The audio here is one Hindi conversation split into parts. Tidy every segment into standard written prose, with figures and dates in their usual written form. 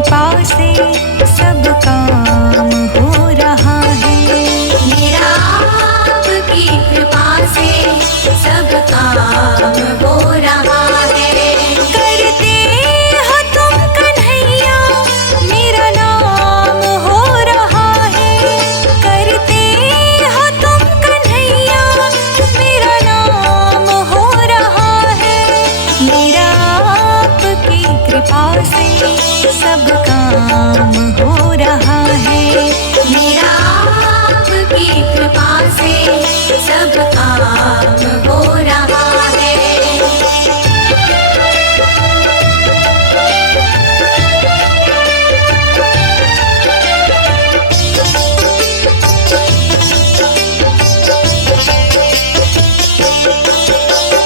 कृपा से सब काम हो रहा है। मेरा आपकी कृपा से सब काम हो रहा है। करते हो तुम कन्हैया मेरा नाम हो रहा है। करते हो तुम कन्हैया मेरा नाम हो रहा है। मेरा आपकी कृपा से सब काम हो रहा है। मेरा आपकी कृपा से सब काम हो रहा है।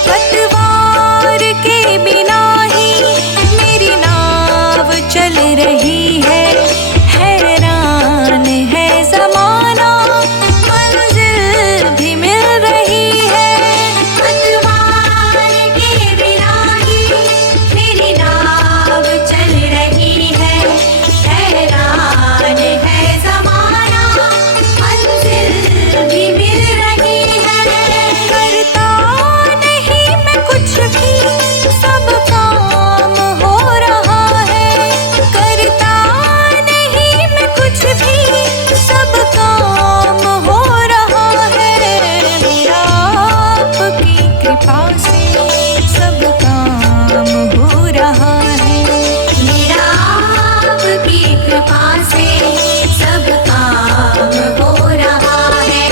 पतवार के बिना ही मेरी नाव चल रही है। हैरान है ज़माना मंजिल भी मिल रही है। पतवार के बिना ही मेरी नाव चल रही है। हैरान है ज़माना मंजिल भी मिल रही है। करता नहीं मैं कुछ भी सब काम हो रहा है। करता नहीं मैं कुछ भी सब काम हो रहा है। मेरा आपकी कृपा से सब काम हो रहा है। मेरा आपकी कृपा से सब काम हो रहा है।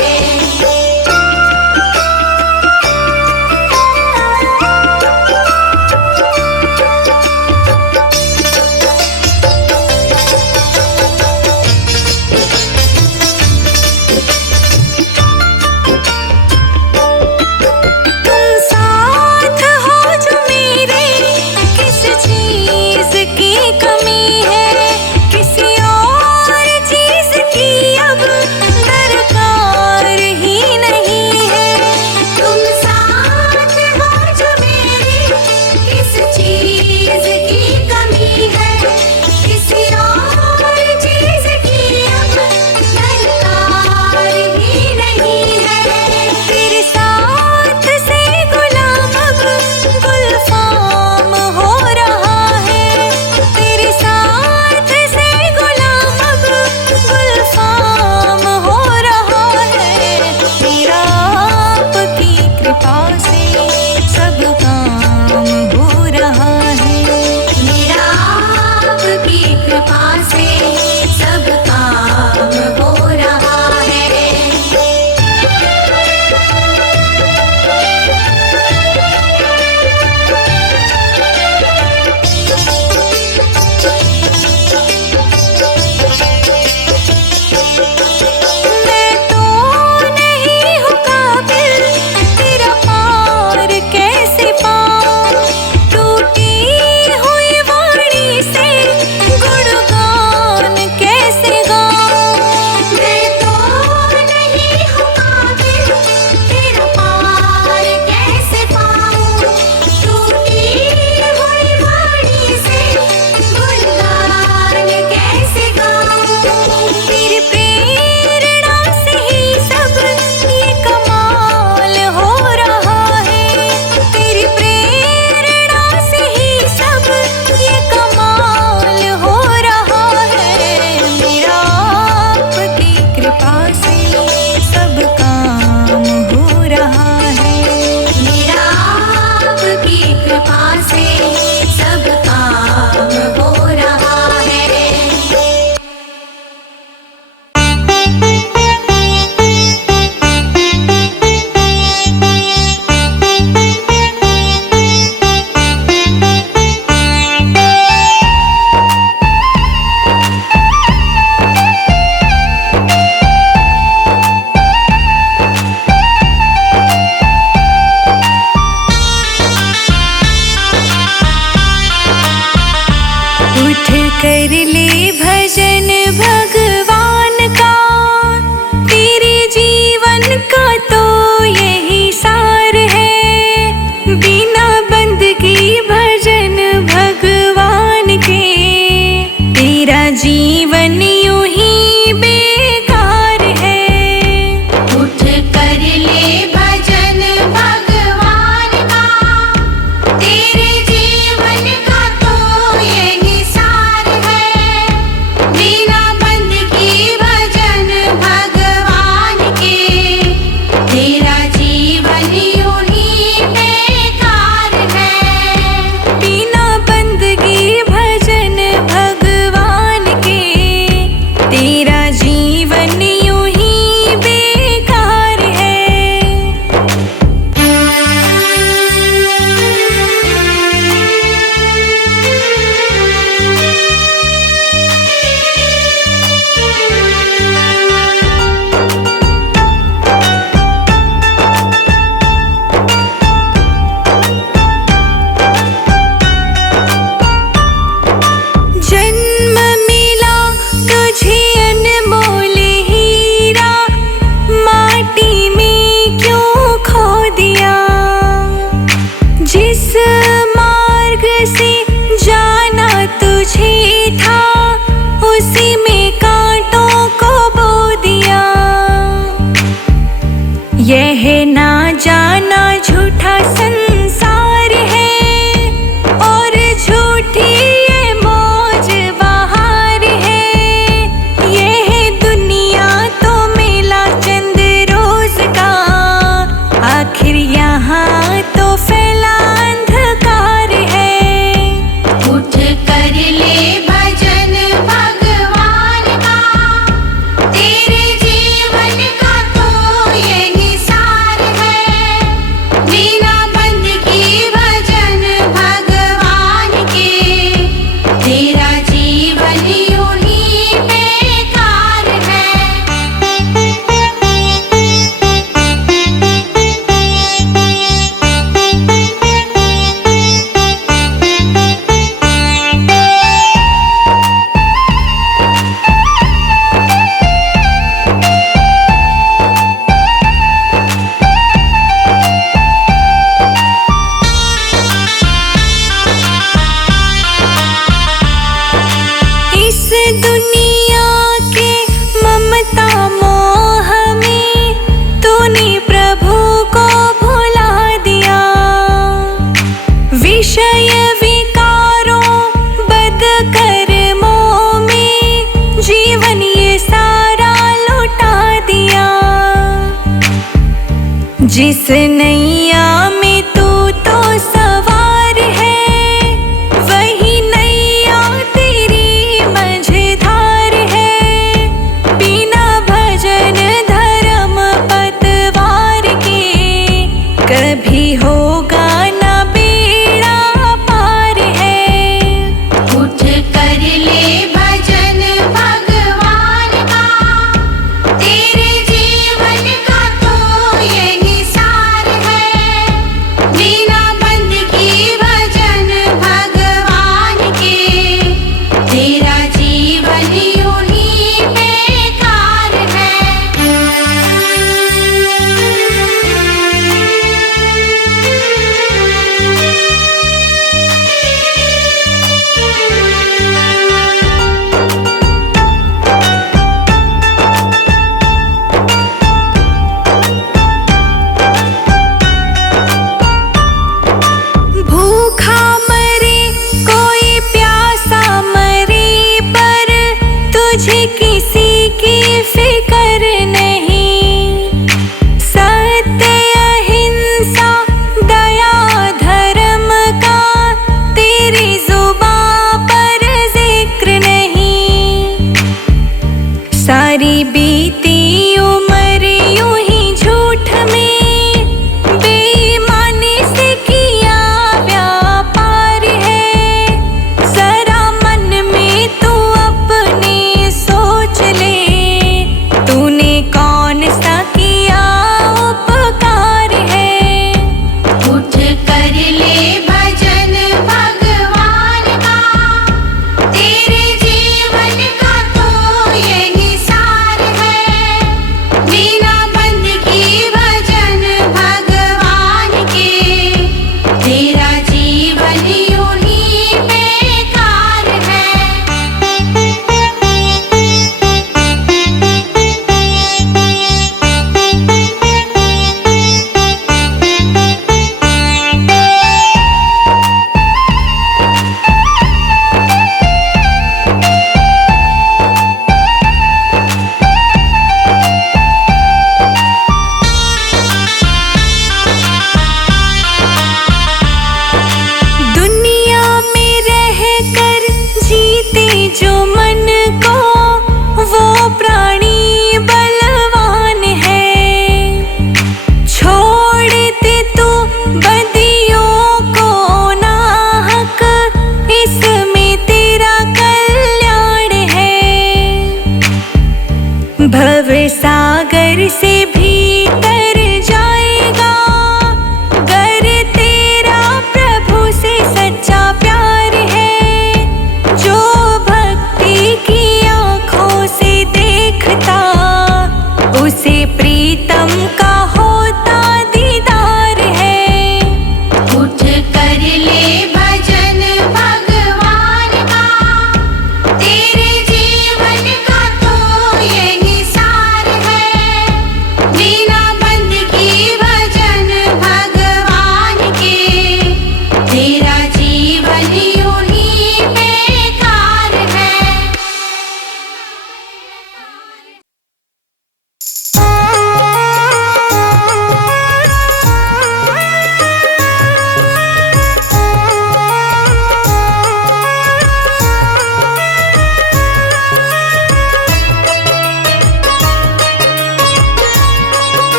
तुम सा फैला अंधकार है। उठ कर ले भजन भगवान का, तेरे जीवन का तो यही सार है। बिना बंदगी भजन भगवान के, तेरा जीवन यूं ही बेकार है। इस दुनिया के ममता मोह में तूने प्रभु को भुला दिया। विषय विकारों बद कर्मों में जीवन ये सारा लुटा दिया। जिस नैया में तू तो सवार है, वही नैया तेरी मझधार है। बिना भजन धर्म पतवार के, कभी होगा ना बेड़ा पार है। उठ कर ले भजन भगवान का, तेरे जीवन का तो यही सार है। बिना बंदगी भजन भगवान के, तेरा जीवन यूं ही बेकार है।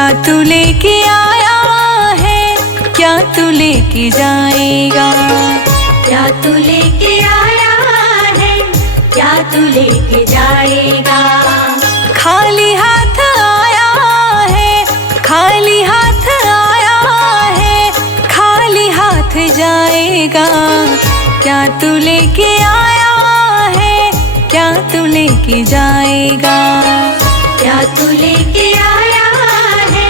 क्या तू लेके आया है, क्या तू लेके जाएगा। क्या तू लेके आया है, क्या तू लेके जाएगा। खाली हाथ आया है, खाली हाथ आया है, खाली हाथ जाएगा। क्या तू लेके आया है, क्या तू लेके जाएगा। क्या तू लेके आया है,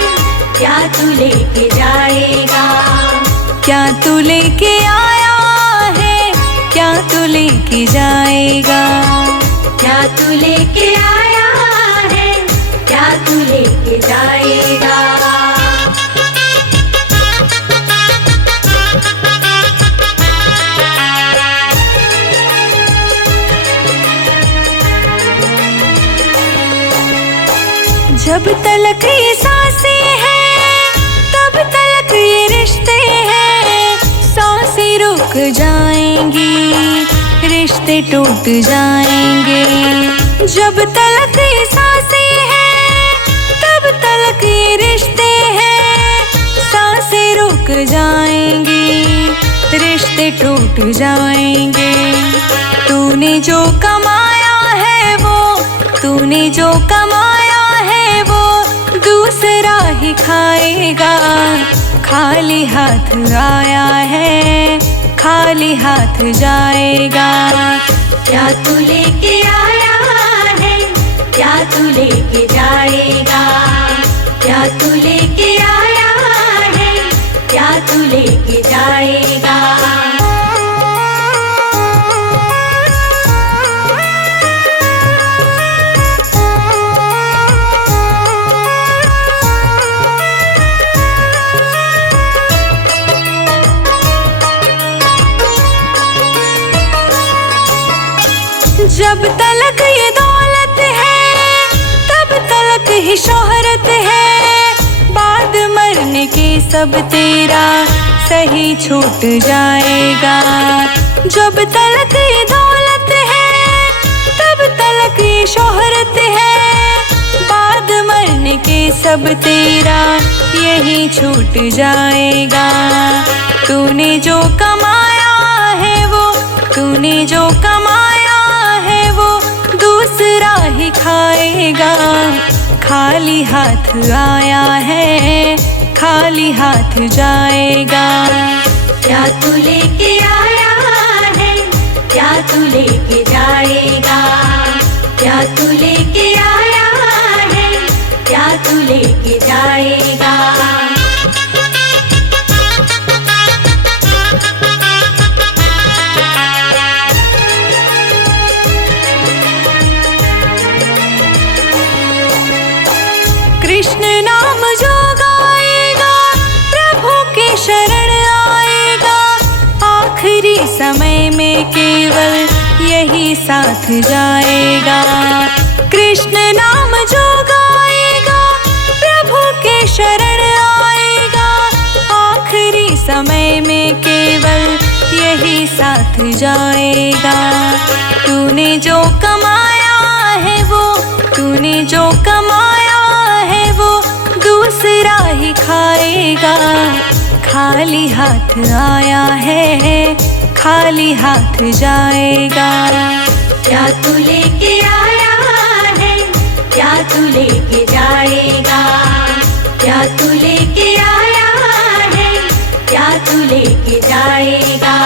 क्या तू लेके जाएगा। क्या तू लेके आया है, क्या तू लेके जाएगा। क्या तू लेके आया है, क्या तू लेके जाएगा। जब तलक ये सांसें हैं, तब तलक ये रिश्ते हैं। सांसें रुक जाएंगी, रिश्ते टूट जाएंगे। जब तलक ये सांसें हैं, तब तलक ये रिश्ते हैं। सांसें रुक जाएंगी, रिश्ते टूट जाएंगे। तूने जो कमाया है वो, तूने जो कमाया है वो दूसरा ही खाएगा। खाली हाथ आया है, खाली हाथ जाएगा। क्या तू लेके आया है, क्या तू लेके जाएगा। क्या तू लेके आया है, क्या तू लेके जाएगा। जब तलक ये दौलत है, तब तलक ही शोहरत है। बाद मरने के सब तेरा सही छूट जाएगा। जब तलक ये दौलत है, तब तलक ये शोहरत है। बाद मरने के सब तेरा यही छूट जाएगा। तूने जो कमाया है वो, तूने जो कमाया दूसरा ही खाएगा। खाली हाथ आया है, खाली हाथ जाएगा। क्या तू लेके आया है, क्या तू लेके जाएगा। क्या तू लेके आया है, क्या तू लेके जाएगा। कृष्ण नाम जो गाएगा, प्रभु के शरण आएगा। आखिरी समय में केवल यही साथ जाएगा। कृष्ण नाम जो गाएगा, प्रभु के शरण आएगा। आखिरी समय में केवल यही साथ जाएगा। तूने जो कमाया है वो, तूने जो कमाया है वो दूसरा ही खाएगा। खाली हाथ आया है, खाली हाथ जाएगा। क्या तू लेके आया है, क्या तू लेके जाएगा। क्या तू लेके आया है, क्या तू लेके जाएगा।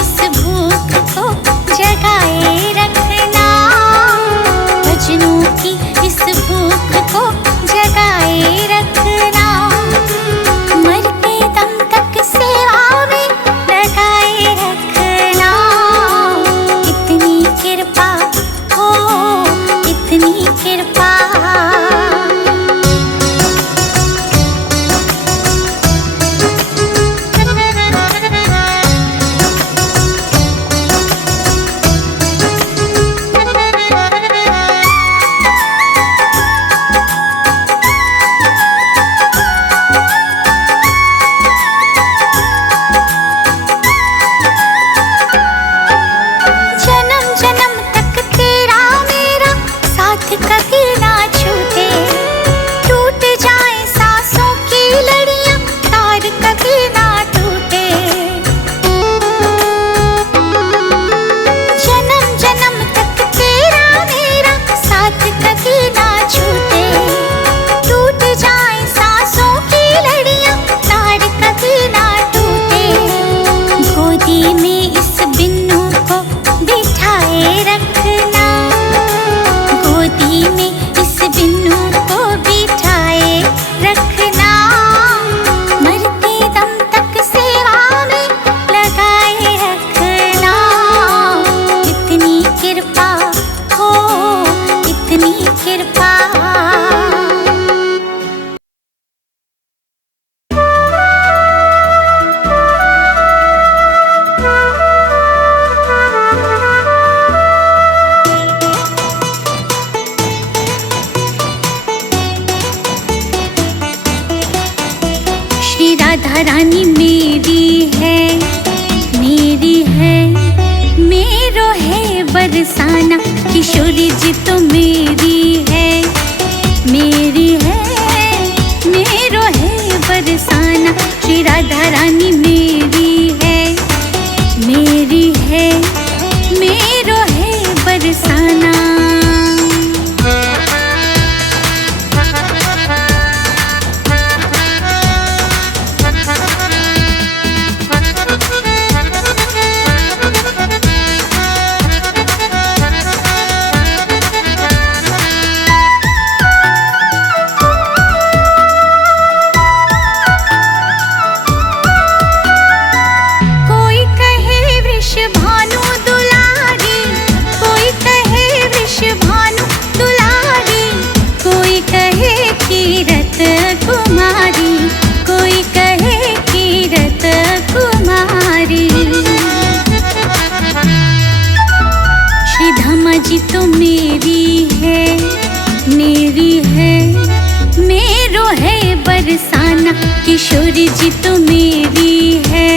इस भूख को जगाए रखना, भजनों की इस भूख को जगाए रखना, मरते दम तक सेवा में लगाए रखना। इतनी कृपा हो, इतनी कृपा। जन्म जन्म तक तेरा मेरा साथ कभी ना छूटे, टूट जाए सांसों की लड़ियां तार कभी ना टूटे। जन्म जन्म तक तेरा मेरा साथ कभी ना छूटे, टूट जाए सांसों की लड़ियां तार कभी ना टूटे। गोदी में इस बिन्नू को बिठाए रखना, गोदी में इस बिन्नू को बिठाए रखना, मरते दम तक सेवा में लगाए रखना। इतनी कृपा हो, इतनी कृपा। श्री राधा रानी मेरी है, मेरी है, मेरो है बरसाना। किशोरी जी तो मेरी है, मेरी है, मेरो है बरसाना। श्री राधा रानी मेरी है, मेरी है, मेरो है बरसाना। कोई कहे वृषभानु दुलारी, कोई कहे वृषभानु दुलारी, कोई कहे कीरत कुमारी, कोई कहे कीरत कुमारी। श्री धामा जी तो मेरी है, मेरी है, मेरो है बरसाना। किशोरी जी तो मेरी है,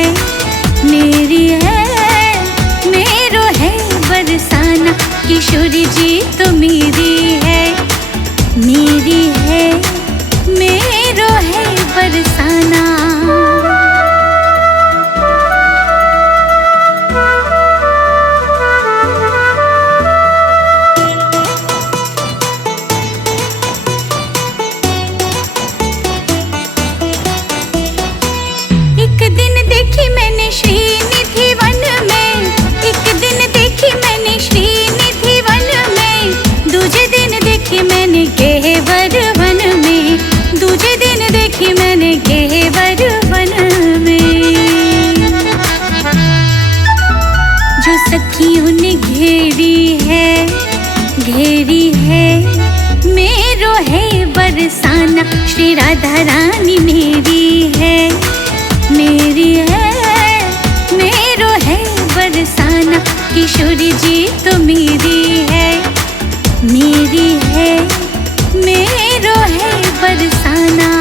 मेरी है, मेरो है बरसाना। किशोरी जी तो मेरी है, मेरी है, मेरो है बरसाना। एक दिन देखी मैंने श्रीनिधि वन में, एक दिन देखी मैंने श्रीनिधि वन में, दूजे दिन देखी मैंने गेहवर वन में, दूजे दिन देखी मैंने गेहवर वन में। जो सखियों ने घेरी है, घेरी है, मेरो है बरसाना। श्री राधा रानी मेरी है, मेरी है, मेरो है बरसाना। किशोरी जी तो मेरी है, मेरी है, मेरो है बरसाना।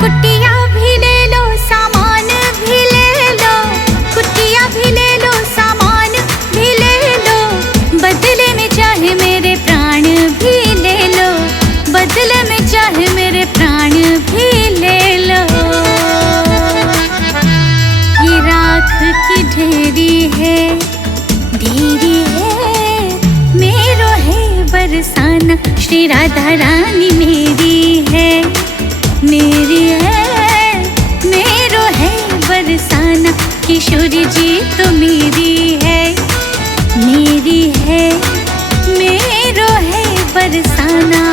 कुटिया भी ले लो, सामान भी ले चाहे मेरे प्राण भी ले लो। ये राख की ढेरी है, ढेरी है, मेरो है बरसाना। श्री राधा रानी मेरी है, मेरी है, मेरो है बरसाना। किशोर जी तो मेरी है, मेरी है, मेरो है बरसाना।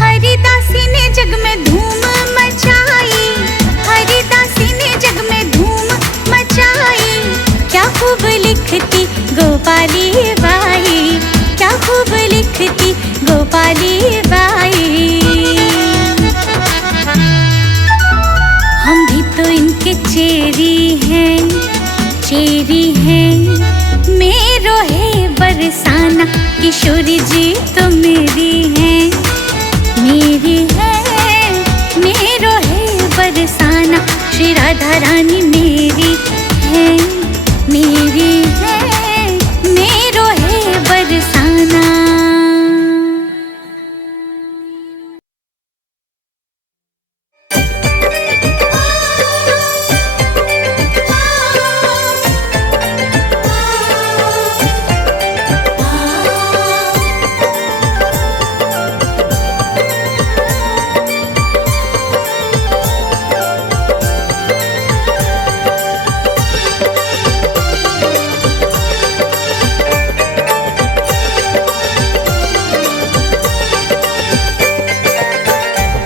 हरिदासी ने जग में धूम मचाई, हरिदासी ने जग में धूम मचाई। क्या खूब लिखती गोपाली बाई, क्या खूब लिखती गोपाली बाई। हम भी तो इनके चेरी हैं, चेरी हैं, मेरो है बरसाना। किशोर जी तो मेरी हैं, मेरी है, मेरो है बरसाना। श्री राधा रानी मेरी है, मेरी है, मेरो है बरसाना।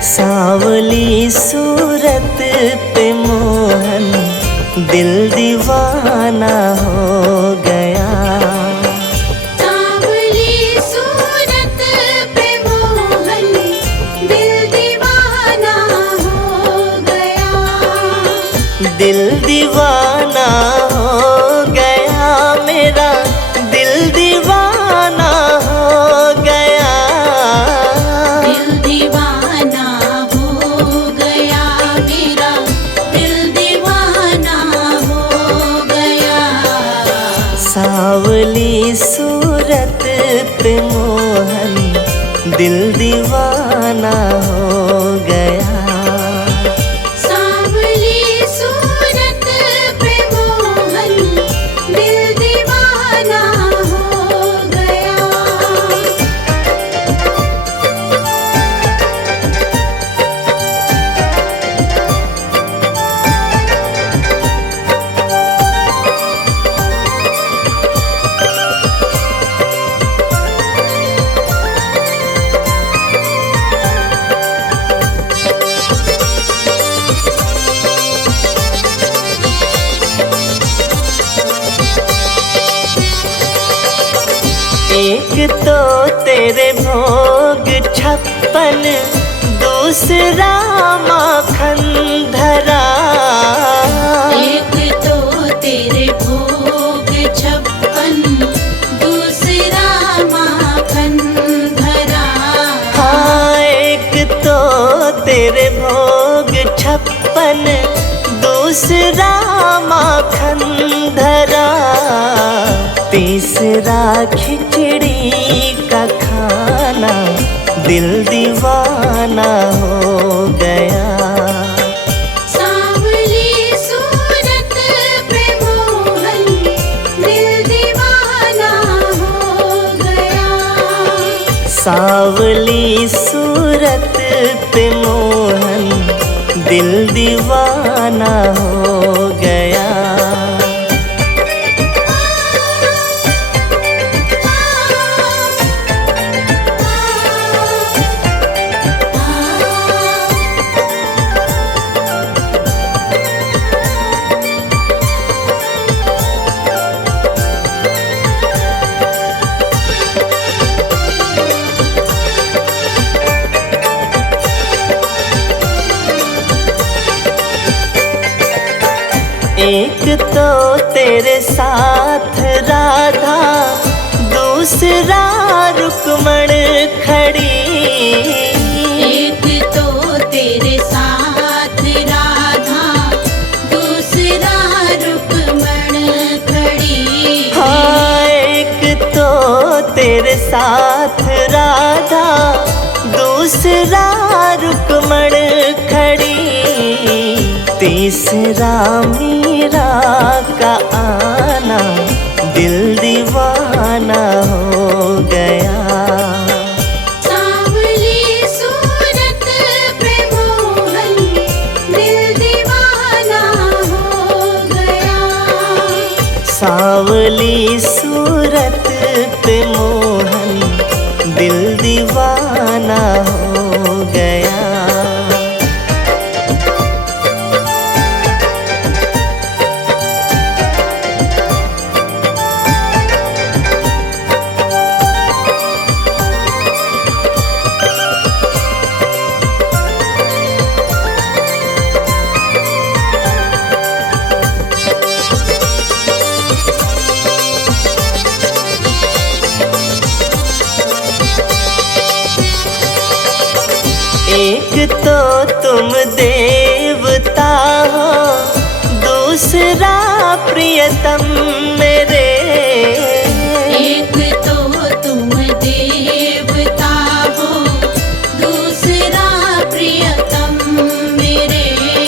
सांवली सूरत पे मोहन दिल दीवाना हो गया। सांवली सूरत पे मोहन दिल दीवाना हो गया। दिल दीवाना हो गया, मेरा दिल दीवाना हो गया। दिल दीवाना हो गया, मेरा दिल दीवाना हो गया। सांवली सूरत पे मोहन दिल दीवाना हो गया। सांवली सूरत पे मोहन दिल दीवाना हो गया। एक तो तेरे भोग 56, दूसरा माखन धरा। एक तो तेरे भोग 56, दूसरा माखन धरा। हाँ, एक तो तेरे भोग 56, दूसरा माखन धरा। तीसरा खिचड़ी का खाना दिल दीवाना हो गया। सांवली सूरत पे मोहन दिल दीवाना हो गया। सांवली सूरत पे मोहन दिल दीवाना हो गया। एक तो तेरे साथ राधा, दूसरा रुक्मण खड़ी। दूसरा रुकमण खड़ी, तीसरा मीरा का आना, दिल दीवाना हो गया। सांवली सूरत पे मोहन दिल दीवाना हो गया। सांवली सूरत पे मोहन दिल दीवाना हो गया। एक तो तुम देवता हो, दूसरा प्रियतम मेरे। एक तो तुम देवता हो, दूसरा प्रियतम मेरे।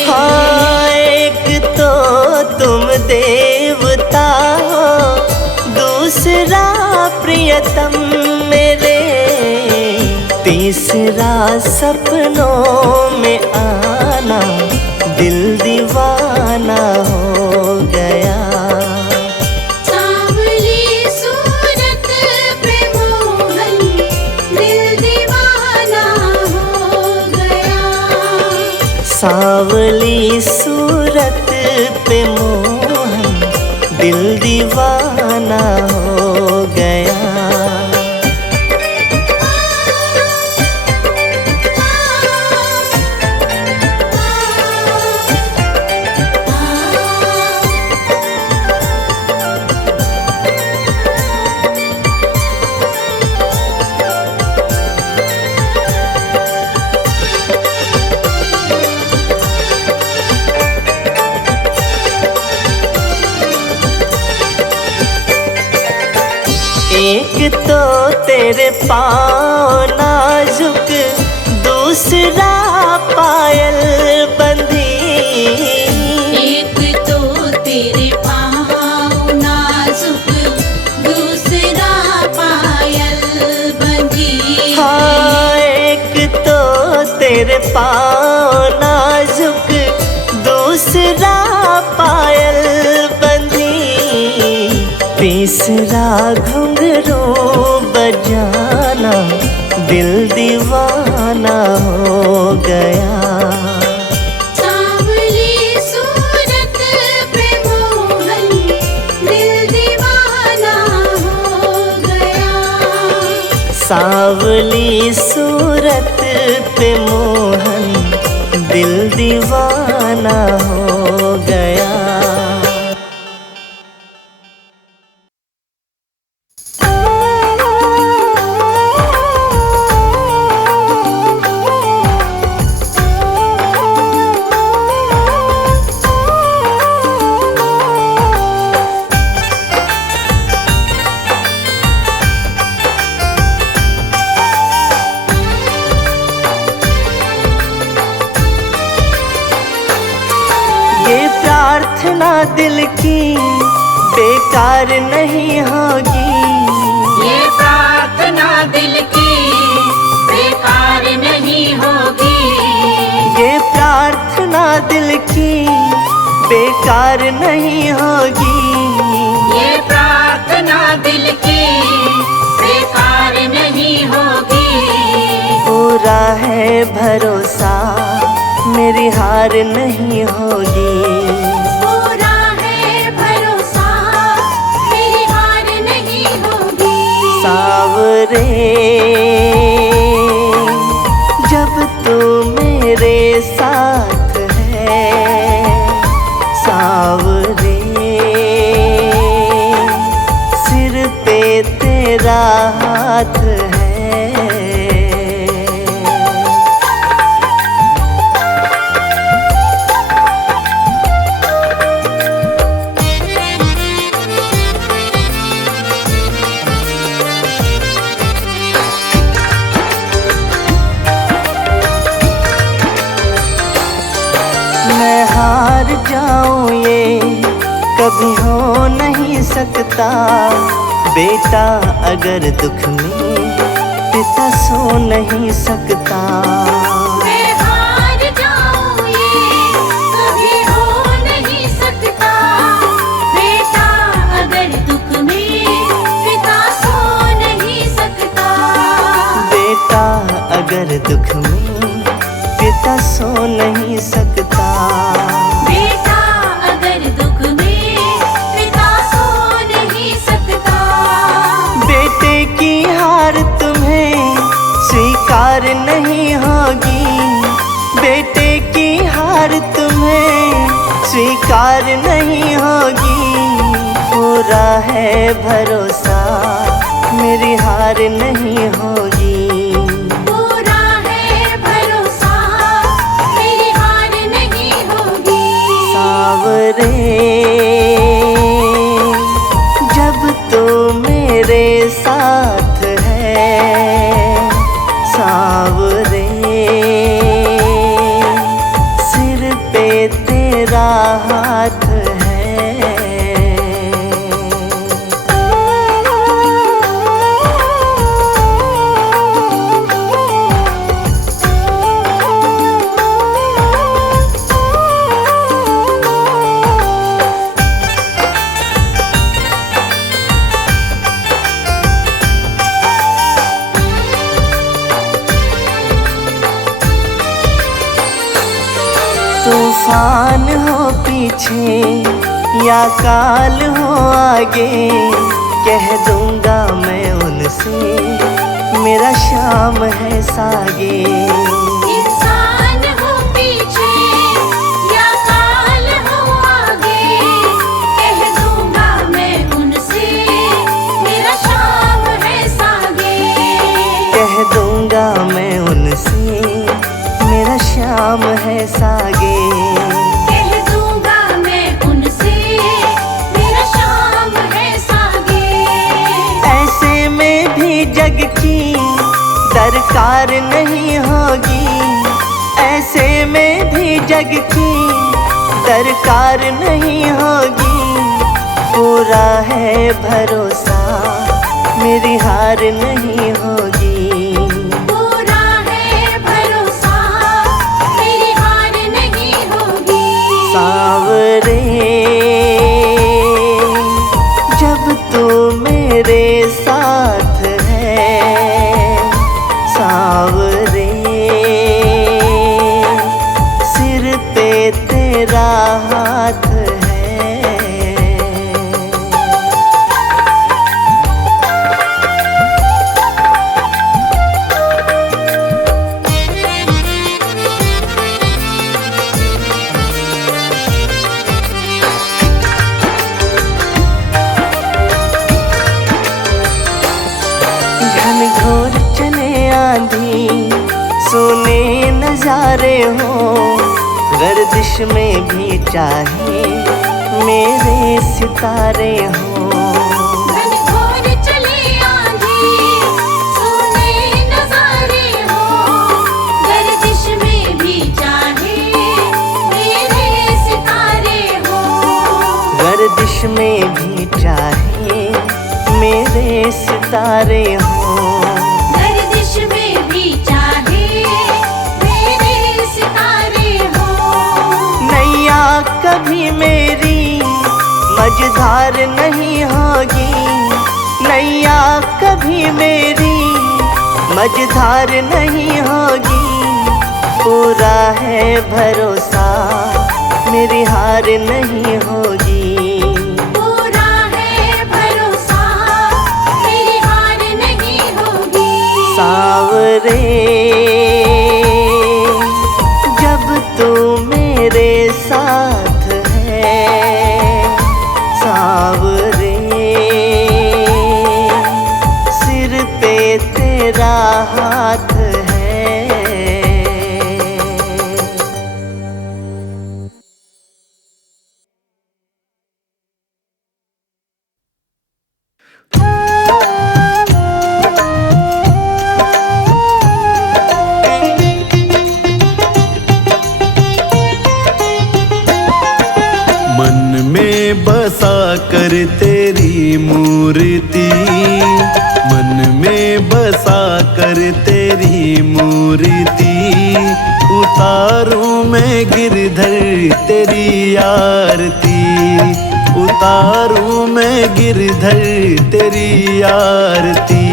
हाँ, एक तो तुम देवता हो, दूसरा प्रियतम मेरे। तीसरा सपनों में आना, दिल दीवाना हो गया। सांवली सूरत पे मोहन दिल दीवाना हो गया। सांवली सूरत पे मोहन दिल दीवाना हो गया। एक तो तेरे पाँव नाजुक, दूसरा पायल बंधी। एक तो तेरे पाँव नाजुक, दूसरा पायल बंधी। हाँ, एक तो तेरे पाँव नाजुक, दूसरा पायल बंधी। तीसरा घुंघरू बजाना, दिल दीवाना हो गया। सांवली सूरत पे मोहन दिल दीवाना हो गया। सांवली सूरत पे मोहन दिल दीवाना हो गया। प्रार्थना दिल की बेकार नहीं होगी। ये प्रार्थना दिल की बेकार नहीं होगी। ये प्रार्थना दिल की बेकार नहीं होगी। ये प्रार्थना दिल की बेकार नहीं होगी। पूरा है भरोसा मेरी हार नहीं होगी। पूरा है भरोसा मेरी हार नहीं होगी। सावरे जब तू मेरे साथ है, सावरे सिर पे तेरा हाथ है। सकता। बेटा अगर दुख में, पिता सो नहीं सकता। मैं हार जाऊं ये कभी हो नहीं सकता। बेटा अगर दुख में, पिता सो नहीं सकता। बेटा अगर दुख में, पिता सो नहीं सकता। बेटा अगर दुख में, पिता सो नहीं सकता। बेटे की हार तुम्हें स्वीकार नहीं होगी। बेटे की हार तुम्हें स्वीकार नहीं होगी। पूरा है भरोसा मेरी हार नहीं होगी। पूरा है भरोसा मेरी हार नहीं होगी। सावरे जब तू मेरे साथ है। सावरे सिर पे तेरा हाथ है। तूफान हो पीछे या काल हो आगे, कह दूंगा मैं उनसे मेरा शाम है सागे। इंसान हो पीछे या काल हो आगे, कह दूंगा मैं उनसे मेरा शाम है सागे। कह दूंगा मैं उनसे मेरा शाम है सागे। कह दूंगा मैं उनसे मेरा शाम है सागे। ऐसे में भी जग की दरकार नहीं होगी। ऐसे में भी जग की दरकार नहीं होगी। पूरा है भरोसा मेरी हार नहीं होगी। पूरा है भरोसा मेरी हार नहीं होगी। सावरे जब तू मेरे साथ है। सावरे सिर पे तेरा हाथ है। घनघोर चले आंधी, सोने नजारे हो। गर्दिश में भी चाहे मेरे सितारे हो। घनघोर चले आंधी, सोने नजारे हो। गर्दिश में भी चाहे मेरे सितारे हो। गर्दिश में भी चाहे मेरे सितारे हो। गर्दिश में भी चाहे मेरे सितारे हो। नैया कभी मेरी मझधार नहीं होगी। नैया कभी मेरी मझधार नहीं होगी। पूरा है भरोसा मेरी हार नहीं होगी। पूरा है भरोसा मेरी हार नहीं होगी। सावरे जब तू मेरे साथ है। सावरे सिर पे तेरा हाथ है। मन में बसा कर तेरी मूर्ति, मन में बसा कर तेरी मूर्ति, उतारूं मैं गिरधर तेरी आरती, उतारूं मैं गिरधर तेरी आरती।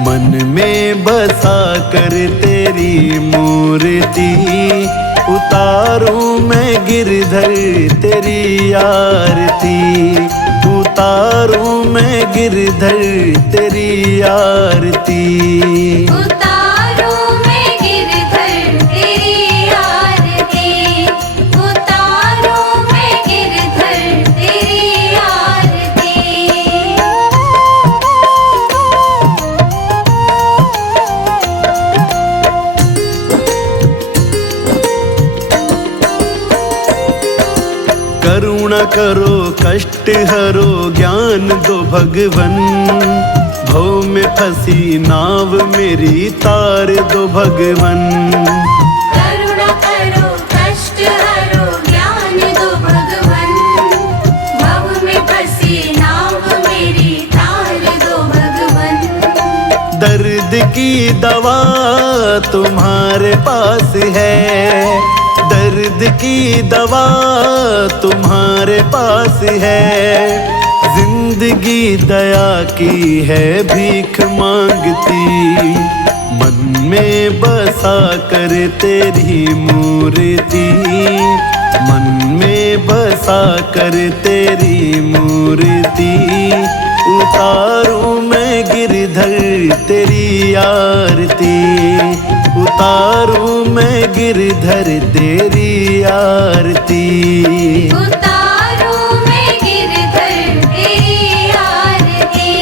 मन में बसा कर तेरी मूर्ति, उतारूं मैं गिरधर तेरी आरती, उतारूं मैं गिरधर तेरी आरती। उतारो मैं गिरधर तेरी आरती, उतारो मैं गिरधर तेरी आरती। करुणा करो कष्ट हरो ज्ञान दो भगवन, भव में फंसी नाव मेरी तार दो भगवन। करुणा करो कष्ट हरो ज्ञान दो भगवन, भव में फंसी नाव मेरी तार दो भगवन। दर्द की दवा तुम्हारे पास है, दर्द की दवा तुम्हारे पास है, जिंदगी दया की है भीख मांगती। मन में बसा कर तेरी मूर्ति, मन में बसा कर तेरी मूर्ति, उतारूं मैं गिरधर तेरी आरती, उतारूं मैं गिरधर तेरी आरती। उतारो मैं गिरधर तेरी आरती,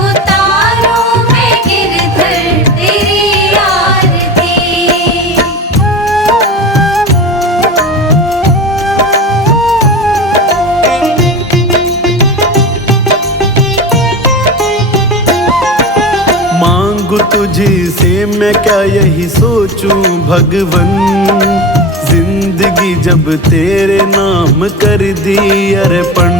उतारो मैं गिरधर तेरी आरती। मांगू तुझसे मैं क्या यही सोचूं भगवन, जिंदगी जब तेरे नाम कर दी अर्पण।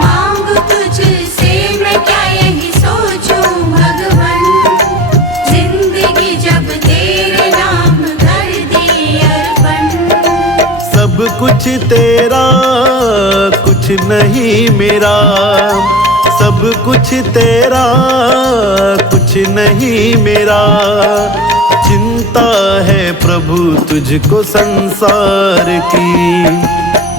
मांगू तुझसे मैं क्या यही सोचूं भगवन, जिंदगी जब तेरे नाम कर दी अर्पण। सब कुछ तेरा कुछ नहीं मेरा, सब कुछ तेरा कुछ नहीं मेरा, चिंता है प्रभु तुझको संसार की।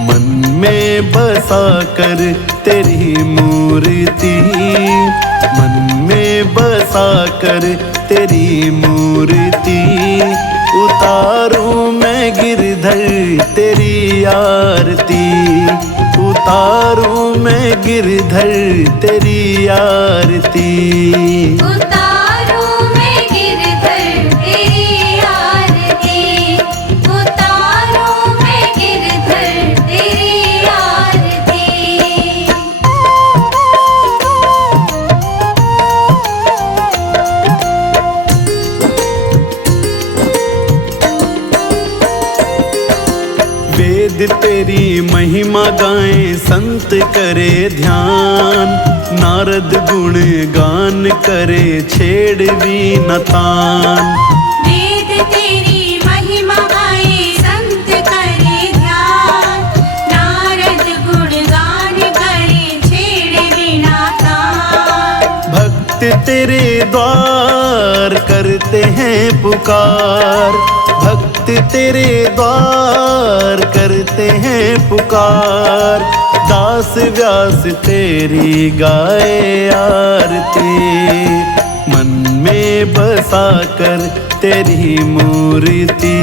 मन में बसा कर तेरी मूर्ति, मन में बसा कर तेरी मूर्ति, उतारूं मैं गिरधर तेरी आरती, उतारूं मैं गिरधर तेरी आरती। उतारो मैं गिरधर तेरी आरती, उतारो मैं गिरधर तेरी आरती। वेद तेरी महिमा गाएं संत करे ध्यान, नारद गुण गान करे छेड़ वीणा तान। वेद तेरी महिमा गाए संत करे ध्यान, नारद गुण गान करे छेड़ वीणा तान। भक्त तेरे द्वार करते हैं पुकार, भक्त तेरे द्वार करते हैं पुकार, दास व्यास तेरी गाए आरती। मन में बसा कर तेरी मूर्ति,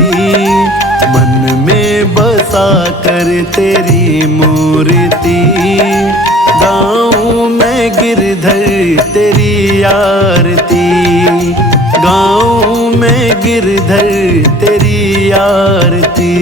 मन में बसा कर तेरी मूर्ति, गाऊं मैं गिरधर तेरी आरती, गाऊं मैं गिरधर तेरी आरती।